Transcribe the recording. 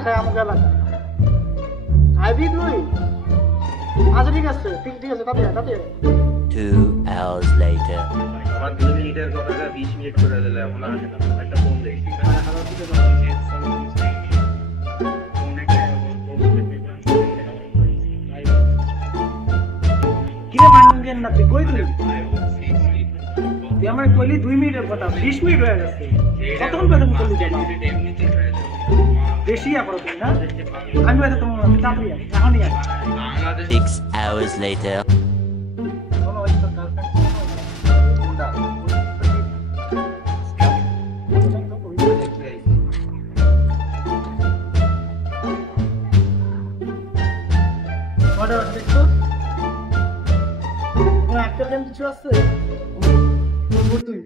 এলাকায় আমাকে এলাকায় আইবি তুই আচ্ছা ঠিক আছে ঠিক আছে তাতে 2 hours later. আমার 2 মিনিটের কথাটা 20 মিনিট করে দিলে এখন আসে না একটা ফোন দেখি কিরে মানবেন না তুই কই তুই তুই আমার কইলি 2 মিনিটের কথা 20 মিনিট হয়ে গেছে কতক্ষণ বেতন করলি বেশি করো তুই না আমি হয়তো তোমার চাকরি এখনই 6 hours later. একটা কিছু আছে তুই